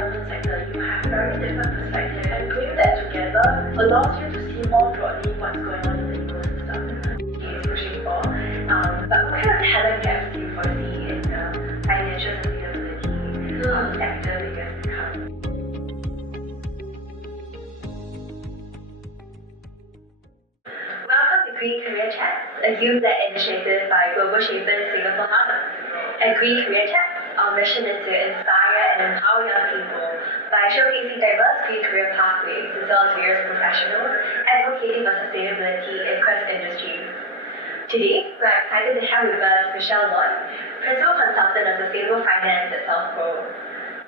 government sector, you have very different perspectives, and putting that together allows you to see more broadly what's going on in the ecosystem. Is pushing for. But what kind of talent gaps do you foresee in the financial sustainability sector in years to come? Welcome to Green Career Chats, a youth-led initiative by Global Shapers Singapore Hub. At Green Career Chats, our mission is to inspire and empower young people by showcasing diverse green career pathways as well as various professionals advocating for sustainability across industries. Today, we're excited to have with us Michelle Loi, Principal Consultant of Sustainable Finance at South Pole.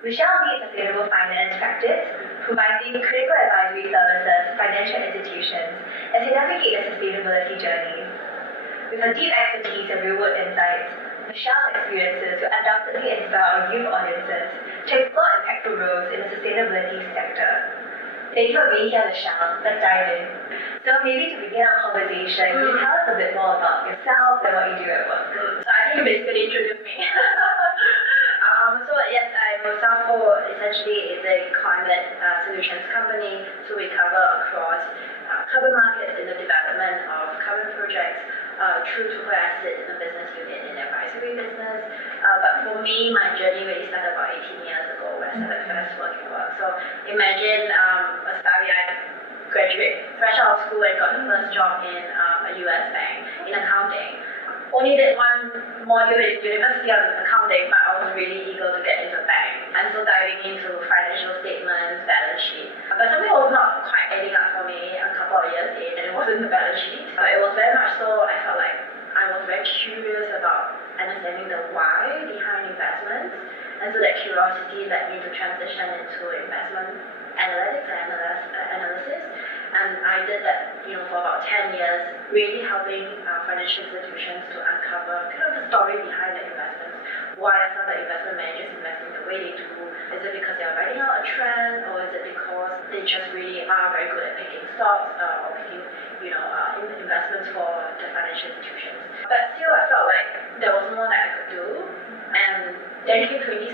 Michelle leads sustainable finance practice, providing critical advisory services to financial institutions as they navigate their sustainability journey. With her deep expertise and real-world insights, Michelle's experiences will undoubtedly inspire our youth audiences to explore impactful roles in the sustainability sector. Thank you for being here, Michelle. Let's dive in. So maybe to begin our conversation, can you tell us a bit more about yourself and what you do at work? So I think you basically introduced me. So yes, South Pole essentially is a climate solutions company. So we cover across carbon markets in the development of carbon projects through to where I sit in the business unit in the advisory business. But for me, my journey really started about 18 years ago when I started first working work. So imagine a starry-eyed graduate, fresh out of school and got the first job in a US bank in accounting. Only did one module in university on accounting, but I was really eager to get into bank. And so diving into financial statements, balance sheet. But something was not quite adding up for me a couple of years in, and it wasn't the balance sheet. But it was very much so, I felt like I was very curious about understanding the why behind investments. And so that curiosity led me to transition into investment analytics and analysis. And I did that, for about 10 years, really helping financial institutions to uncover kind of the story behind the investments. Why are some of the investment managers investing the way they do? Is it because they are riding out a trend, or is it because they just really are very good at picking stocks or picking, investments for the financial institutions? But still, I felt like there was more that I could do. And then came 2017,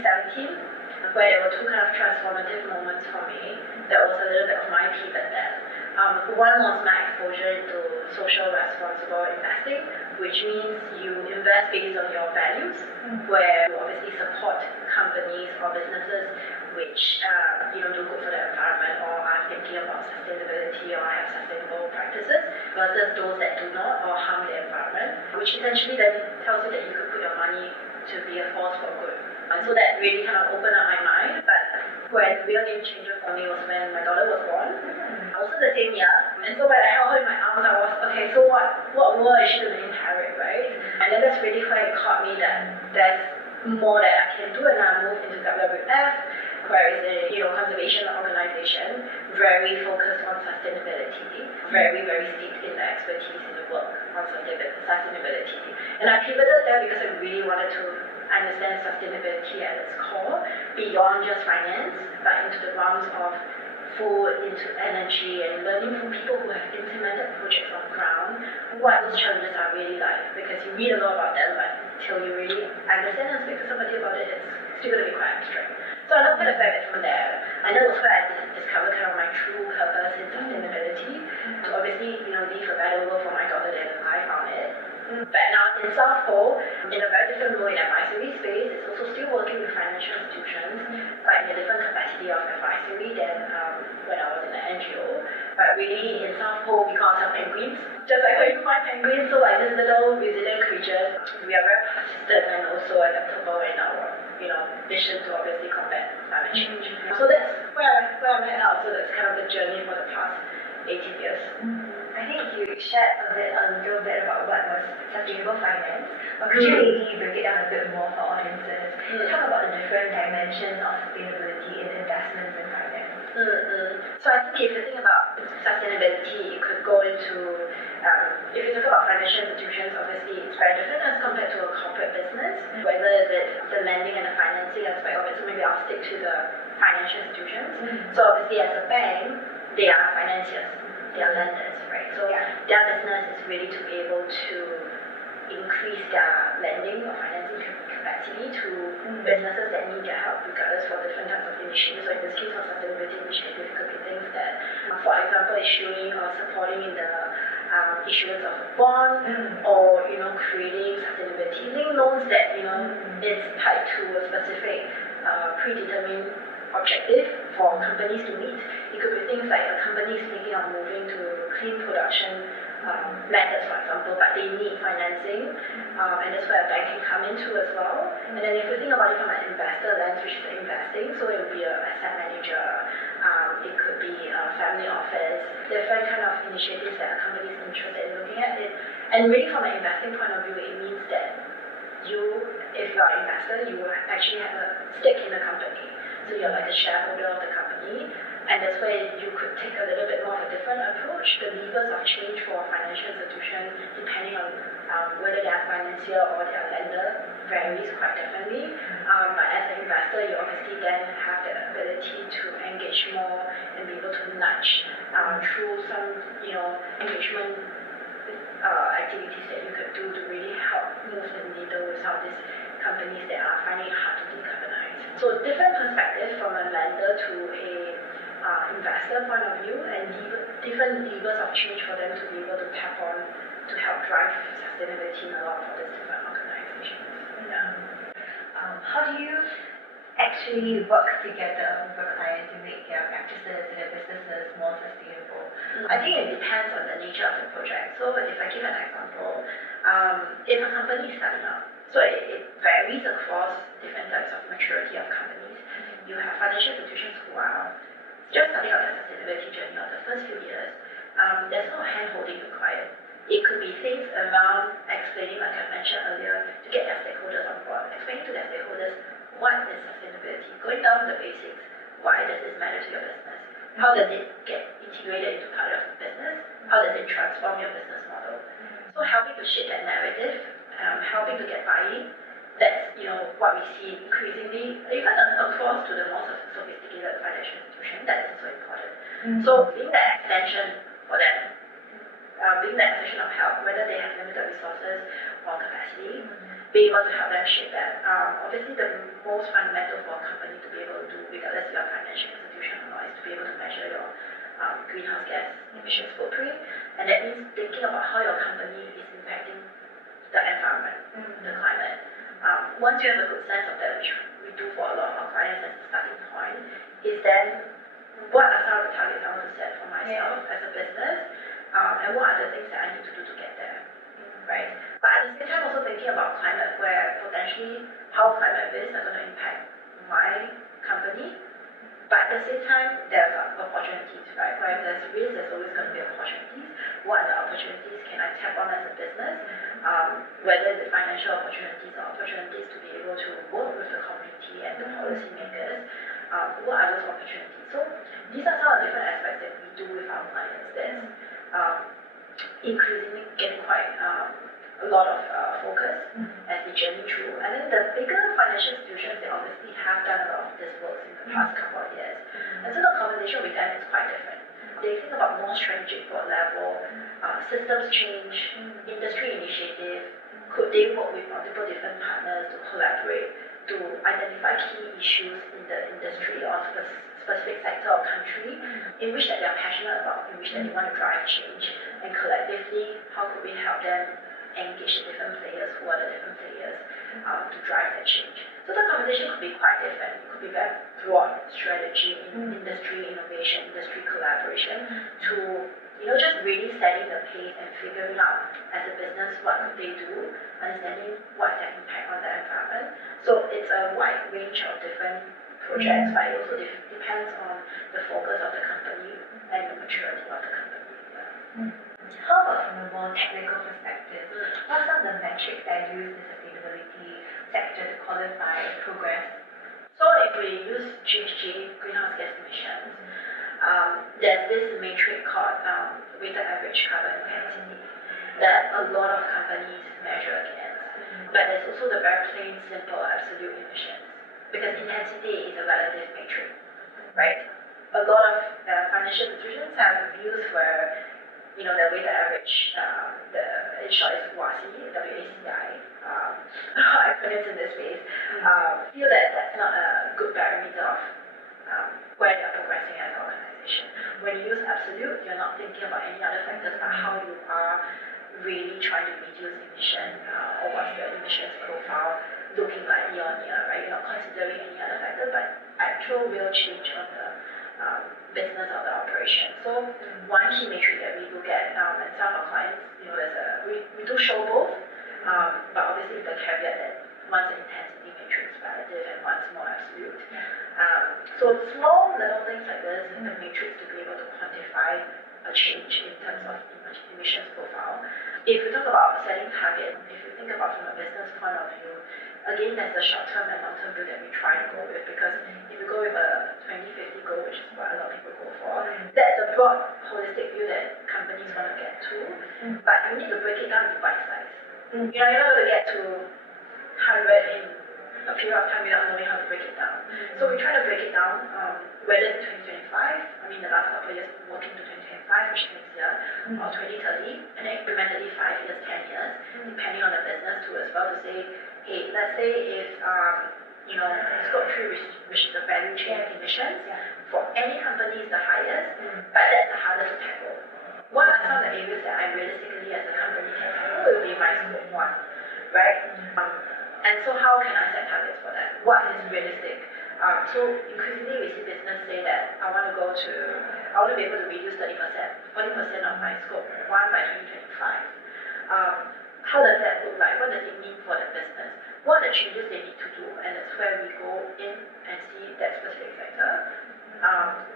where there were two kind of transformative moments for me. That was a little bit of my pivot then. One was my exposure to social responsible investing, which means you invest based on your values, where you obviously support companies or businesses which do good for the environment or are thinking about sustainability or have sustainable practices, versus those that do not or harm the environment, which essentially then tells you that you could put your money to be a force for good. And so that really kind of opened up my mind. But where the real game changer for me was when my daughter was born. Also the same year. And so when I held her in my arms, I was, okay, so what role is she going to inherit, right? And then that's really where it caught me that there's more that I can do, and I moved into WWF, where it's a conservation organization, very focused on sustainability, very, very steeped in the expertise in the work on sustainability. And I pivoted there because I really wanted to understand sustainability at its core, beyond just finance, but into the realms of food, into energy, and learning from people who have implemented projects on the ground, what those challenges are really like. Because you read a lot about them, but until you really understand and speak to somebody about it, it's still going to be quite abstract. So I looked at the fact from there, and that was where I discovered kind of my true purpose in sustainability. To obviously, leave a better world for my daughter than I found it. But now in South Pole, in a very different role in advisory space, it's also still working with financial institutions, but in a different capacity of advisory than when I was in the NGO. But really in South Pole, we call ourselves penguins. Just like when you find penguins, so like these little resilient creatures, we are very persistent and also adaptable in our mission to obviously combat climate change. So that's where I'm at now. So that's kind of the journey for the past 18 years. I think you shared a little bit about what was sustainable finance, but could you maybe break it down a bit more for audiences? Talk about the different dimensions of sustainability in investments and finance. So I think if you think about sustainability, you could go into, if you talk about financial institutions, obviously it's very different as compared to a corporate business, whether is it the lending and the financing aspect of it. So maybe I'll stick to the financial institutions. So obviously as a bank, they are financiers, they are lenders, right? So their business is really to be able to increase their lending or financing capacity to businesses that need their help, regardless for different types of issue. So in this case of sustainability initiative, it could be things that, for example, issuing or supporting in the issuance of a bond, or creating sustainability linked loans that is tied to a specific predetermined objective for companies to meet. It could be things like a company is thinking of moving to clean production methods, for example, but they need financing, and that's where a bank can come into as well. And then if you think about it from an investor lens, which is investing, so it would be an asset manager, it could be a family office, different kind of initiatives that a company is interested in looking at it. And really from an investing point of view, it means that if you are an investor, you actually have a stake in the company. So you're like a shareholder of the company, and that's where you could take a little bit more of a different approach. The levers of change for a financial institution, depending on whether they are financier or they are lender, varies quite differently. But as an investor, you obviously then have the ability to engage more and be able to nudge through some engagement activities that you could do to really help move the needle with some of these companies that are finding it hard to decarbonize. So different perspectives from a lender to a investor point of view, and different levers of change for them to be able to tap on to help drive sustainability in a lot of these different organizations. How do you actually work together with a client to make their practices and their businesses more sustainable? I think it depends on the nature of the project. So if I give an example, if a company is starting up, so it varies across different types of maturity of companies. You have financial institutions who are just starting out their sustainability journey on the first few years. There's no hand-holding required. It could be things around explaining, like I mentioned earlier, to get their stakeholders on board, explaining to their stakeholders what is sustainability, going down to the basics. Why does this matter to your business? How does it get integrated into part of the business? How does it transform your business model? So helping to shape that narrative, helping to get buy-in. That's what we see increasingly, even across to the more sophisticated financial institution. That is also important. So being that extension for them, being that extension of help, whether they have limited resources or capacity, be able to help them shape that. Obviously, the most fundamental for a company to be able to do, regardless of your financial institution or not, is to be able to measure your greenhouse gas emissions footprint, and that means thinking about how your company is impacting the environment, the climate. Once you have a good sense of that, which we do for a lot of our clients as a starting point, is then what are some of the targets I want to set for myself as a business, and what are the things that I need to do to get there, right? But at the same time, also thinking about climate, where potentially how climate risks are going to impact my company, but at the same time, there's opportunities, right? Where there's risks, there's always going to be opportunities. What are the opportunities can I tap on as a business? Whether it's financial opportunities or opportunities to be able to work with the community and the policymakers, what are those opportunities? So these are some of the different aspects that we do with our clients that's increasingly getting quite a lot of focus as we journey through. And then the bigger financial institutions, they obviously have done a lot of this work in the past couple of years. And so the conversation with them is quite different. They think about more strategic broad level, systems change, industry initiative. Could they work with multiple different partners to collaborate to identify key issues in the industry or specific sector or country in which that they are passionate about, in which that they want to drive change, and collectively, how could we help them engage the different players, who are the different players, to drive that change. So the conversation could be quite different. It could be very broad strategy in industry innovation, industry collaboration, to just really setting the pace and figuring out as a business what could they do, understanding what's their impact on the environment. So it's a wide range of different projects, but it also depends on the focus of the company and the maturity of the company. How about from a more technical perspective? What are some of the metrics that you use in the sustainability sector to qualify progress? So if we use GHG, greenhouse gas emissions, there's this metric called weighted average carbon intensity that a lot of companies measure against. But there's also the very plain, simple, absolute emissions, because intensity is a relative metric, right? A lot of financial institutions have views where the weighted average, in short is WACI, W-A-C-I, acronyms in this space, feel that that's not a good parameter of absolute. You're not thinking about any other factors, but how you are really trying to reduce emission, or what's the emissions profile looking like year on year, right? You're not considering any other factors, but actual real change on the business of the operation. So one key metric that we look at, and some of our clients, we do show both, but obviously the caveat that one's an intensity matrix relative and one's more absolute. So small little things like this in the matrix to be able to quantify a change in terms of emissions profile. If we talk about setting target, if you think about from a business point of view, again, there's the short-term and long-term view that we try and go with, because if you go with a 2050 goal, which is what a lot of people go for, that's the broad, holistic view that companies want to get to, but you need to break it down into bite size. You're not going to get to 100 in a period of time without knowing how to break it down. So we try to break it down, whether it's 2025, I mean the last couple of years working to 2025, which is next year, or 2030, and then incrementally 5 years, 10 years, depending on the business too as well, to say, hey, let's say if scope 3, which is the value chain emissions, for any company is the highest, but that's the hardest to tackle. What are some of the areas that I realistically as a company can tackle? It will be my scope 1, right? And so how can I set targets for that? What is realistic? So increasingly we see business say that I want to be able to reduce 40% of my scope 1 by 2025. How does that look like? What does it mean for the business? What are the changes they need to do? And that's where we go in and see that specific sector.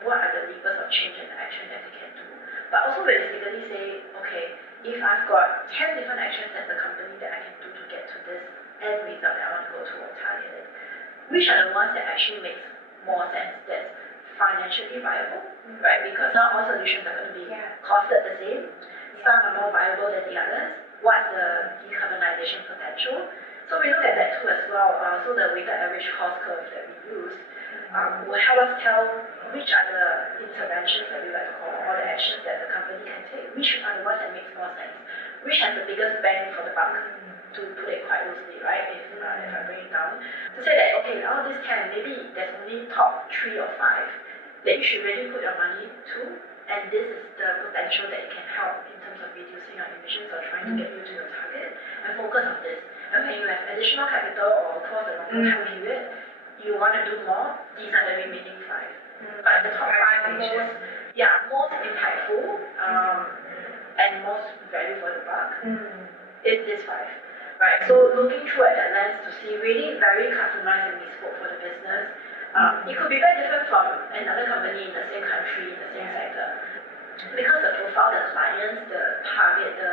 What are the levers of change and action that they can do? But also realistically say, okay, if I've got 10 different actions as a company that I can do to get to this end result that I want to go towards targeted, which are the ones that actually makes more sense, that's financially viable, right? Because not all solutions are going to be costed the same. Some are more viable than the others. What's the decarbonization potential? So we look at that too as well. So the weighted average cost curve that we use will help us tell which are the interventions that we like to call, or the actions that the company can take, which are the ones that makes more sense, which has the biggest bang for the buck, to put it quite loosely, right? If I bring it down, to say that, okay, out of this 10, maybe there's only top 3 or 5 that you should really put your money to, and this is the potential that it can help in terms of reducing your emissions or trying to get you to your target, and focus on this. And when you have additional capital or across a longer time period, you want to do more, these are the remaining 5. But the top 5 most impactful and most value for the buck is this 5. Right, so looking through at that lens to see really very customized and bespoke for the business. It could be very different from another company in the same country, in the same sector. Because the profile, the clients, the target, the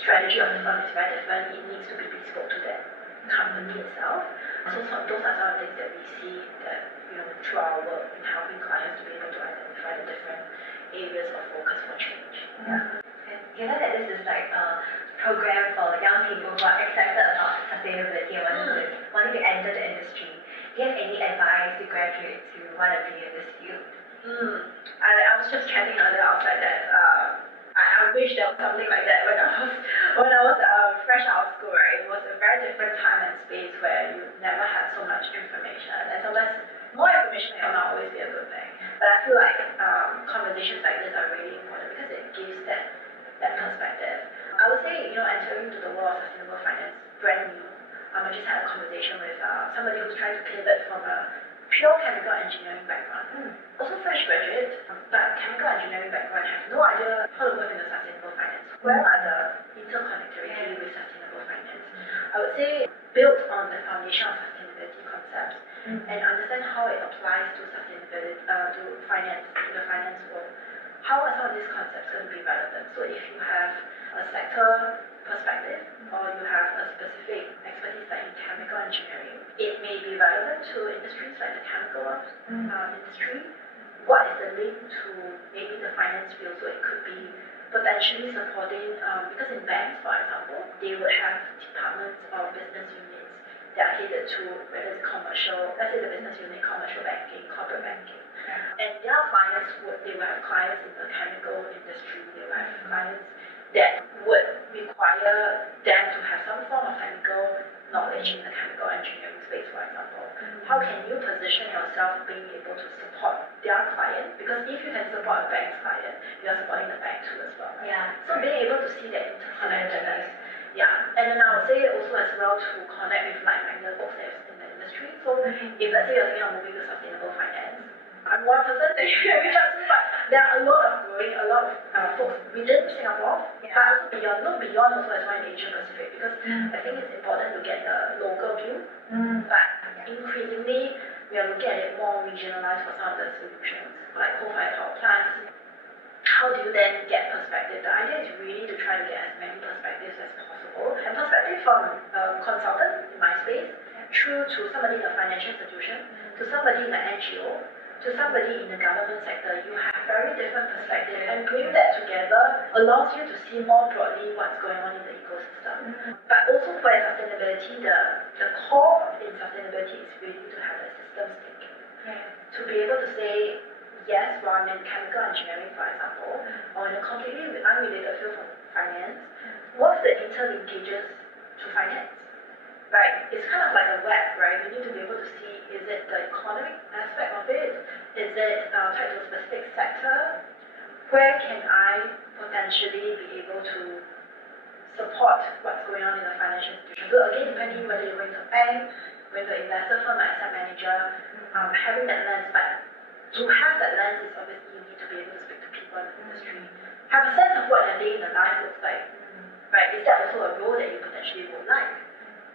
strategy of the firm is very different, it needs to be bespoke to that company itself. So those are some of the things that we see that, through our work in helping clients to be able to identify the different areas of focus for change. And given that this is like a program for young people who are excited about sustainability and wanting to enter the industry, do you have any advice to graduates who want to be in this field? I was just chatting earlier outside that I wish there was something like that when I was fresh out of school, right? It was a very different time and space where you never had so much information, and sometimes more information may not always be a good thing. But I feel like conversations like this are really important because it gives that perspective. I would say, entering into the world of sustainable finance, brand new. I just had a conversation with somebody who's trying to pivot from a pure chemical engineering background, also fresh graduate, but chemical engineering background, has no idea how to move into sustainable finance. Where are the interconnectivity with sustainable finance? I would say build on the foundation of sustainability concepts and understand how it applies to sustainability, to the finance world. How are some of these concepts going to be relevant? So if you have a sector perspective, or you have a specific expertise like in chemical engineering, it may be relevant to industries like the chemical industry. What is the link to maybe the finance field? So it could be potentially supporting, because in banks, for example, they would have departments or business units that are catered to, whether it's commercial, let's say the business unit, commercial banking, corporate banking. And their clients they will have clients in the chemical industry, they will have clients that would require them to have some form of technical knowledge in the chemical engineering space, for example. How can you position yourself being able to support their client? Because if you can support a bank's client, you are supporting the bank too as well. Yeah. So being able to see that interconnectedness. Yeah, and then I would say also as well to connect with like-minded folks in the industry. So if let's say you're thinking of moving to sustainable finance, I'm one person that you can reach out to, but there are a lot of folks within Singapore, but also beyond, not beyond also as well in Asia Pacific, because I think it's important to get the local view, but increasingly we are looking at it more regionalized for some of the solutions, like coal-fired power plants. How do you then get perspective? The idea is really to try to get as many perspectives as possible, and perspective from a consultant in my space, through to somebody in a financial institution, to somebody in an NGO, to somebody in the government sector. You have very different perspectives, and bring that together allows you to see more broadly what's going on in the ecosystem. But also for sustainability, the core in sustainability is really to have a systems thinking. To be able to say, yes, while I'm in chemical engineering, for example, or in a completely unrelated field from finance, what's the interlinkages to finance? Right, it's kind of like a web, right? You need to be able to see, is it the economic aspect of it? Is it tied to a specific sector? Where can I potentially be able to support what's going on in the financial institution? So again, depending whether you're going to a bank, going to an investor firm, asset manager, having that lens, but to have that lens is obviously you need to be able to speak to people in the industry, have a sense of what their day in the life looks like, right? Is that also a role that you potentially would like?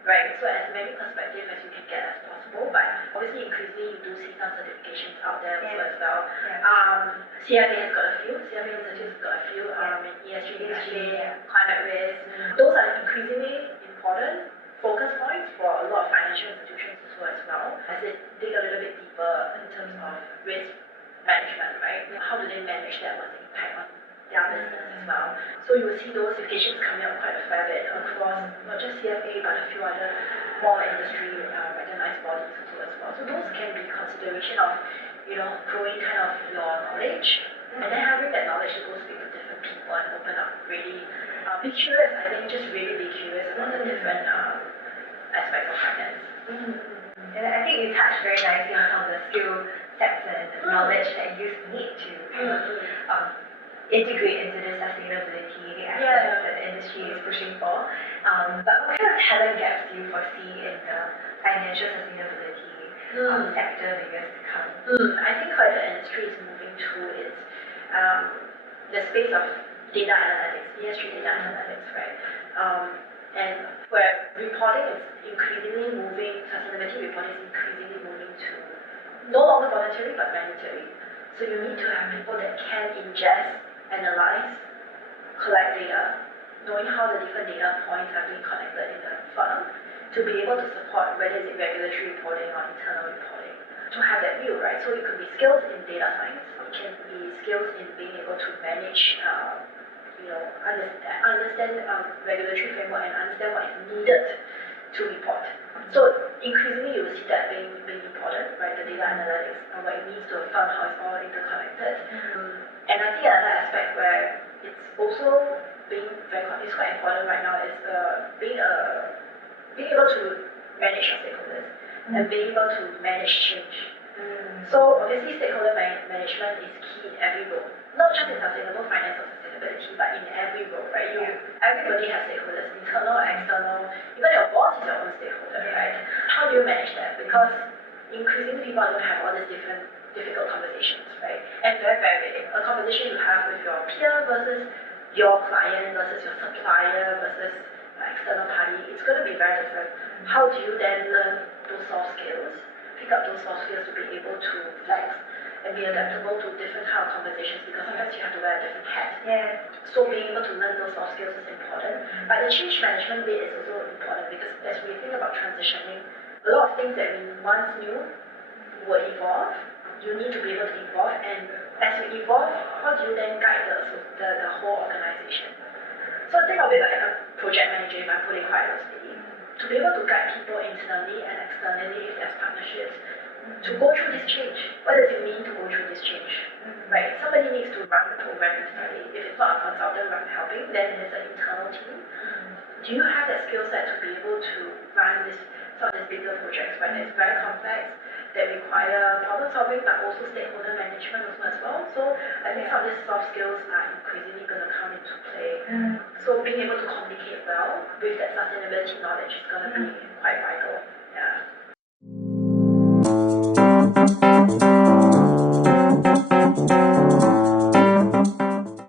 Right, so as many perspectives as you can get as possible, but obviously increasingly you do see some certifications out there also as well. CFA has got a few, CFA Institute has got a few, in ESG, climate risk. Those are increasingly important focus points for a lot of financial institutions also as well, as they dig a little bit deeper in terms of risk management, right? How do they manage that? What's the impact on their business as well? So you will see those certifications coming up quite a fair bit across not just CFA but a few other more industry recognized bodies also as well. So those can be consideration of, growing kind of your knowledge, and then having that knowledge to go speak to different people and open up really. Be curious, I think just really be curious about the different aspects of finance. And I think you touched very nicely on some of the skill sets and knowledge that you need to integrate into the sustainability aspects that the industry is pushing for. But what kind of talent gaps do you foresee in the financial sustainability sector in the years to come? I think what the industry is moving to is the space of data analytics, ESG data analytics, right? And where reporting is increasingly moving, sustainability reporting is increasingly moving to no longer voluntary but mandatory. So you need to have people that can ingest, analyze, collect data, knowing how the different data points are being connected in the firm, to be able to support whether it's regulatory reporting or internal reporting, to have that view, right? So it could be skills in data science, it can be skills in being able to manage, understand regulatory framework and understand what is needed to report. So increasingly you will see that being important, right? The data analytics and what it means to a firm, how it's all interconnected. And I think another aspect where it's also it's quite important right now is being able to manage your stakeholders and being able to manage change. So obviously stakeholder management is key in every role, not just in sustainable finance or sustainability, but in every role, right? Everybody has stakeholders, internal, external, even your boss is your own stakeholder, right? How do you manage that? Because increasingly people are going to have all these difficult conversations, right? And very varied. A conversation you have with your peer versus your client versus your supplier versus external party, it's going to be very different. How do you then learn those soft skills, pick up those soft skills to be able to flex and be adaptable to different kind of conversations, because sometimes you have to wear a different hat. So being able to learn those soft skills is important. But the change management bit is also important, because as we think about transitioning, a lot of things that we once knew will evolve. You need to be able to evolve, and as you evolve, how do you then guide the whole organization? So think of it like a project manager, if I put it quite loosely, to be able to guide people internally and externally if there's partnerships, to go through this change. What does it mean to go through this change? Right? Somebody needs to run the program internally. If it's not a consultant helping, then it's an internal team. do you have that skill set to be able to run some of these bigger projects, right? It's very complex, that require problem solving, but also stakeholder management as well. So I think some of these soft skills are increasingly going to come into play. So being able to communicate well with that sustainability knowledge is going to be quite vital.